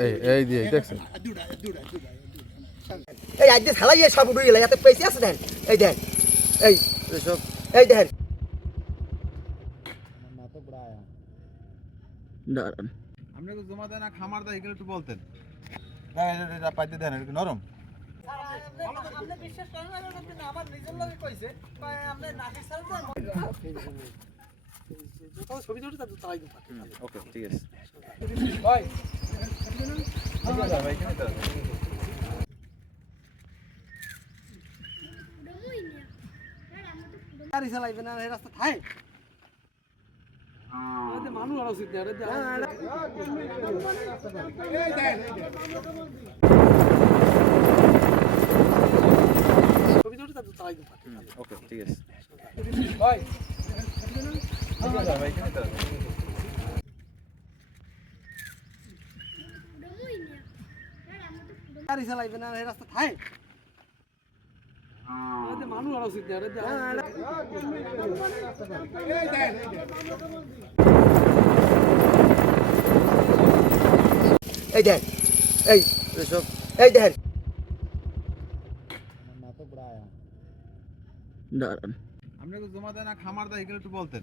এই এই দিয়ে দেখছেন? এই আজ ছালাই সব উড়ে গেলে এত পয়সা আছে দেন। এই দেন এই এসব। এই দেখেন দাঁড়ান। আপনাকে জমা দেয় না খামার দেয় এগুলো একটু বলতেন। হ্যাঁ এটা- এটা পাইতে দেন এটা কি নরম ওকে ঠিক আছে। গাড়ি চালাইবে না এই রাস্তা থাই। মানুষ আর উচিত ওকে ঠিক আছে। গাড়ি চালাইবে না এই রাস্তা থাই মানুষ আর উচিত এই দেন দাঁড়ান। আপনাকে জমা দেয় না খামার দেয় এগুলো একটু বলতেন।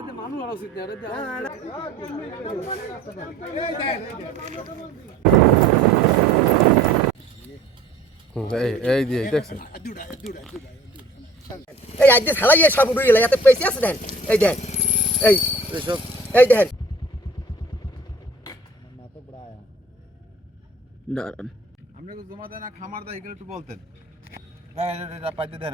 এই এই দিয়ে দেখছেন? এই আজ সব গেলে এত আছে দেন এই দেন এই দাঁড়ান। আপনাকে জমা দেয় না খামার দেয় একটু বলতেন। হ্যাঁ এটা- এটা পাইতে দেন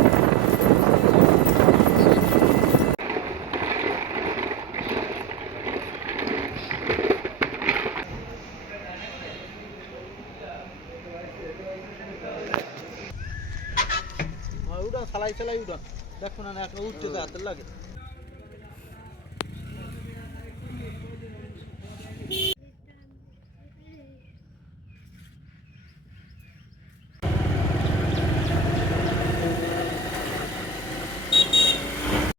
উড়া সালাই সালাই উঠান দেখো না উঠতে হাতের লাগে।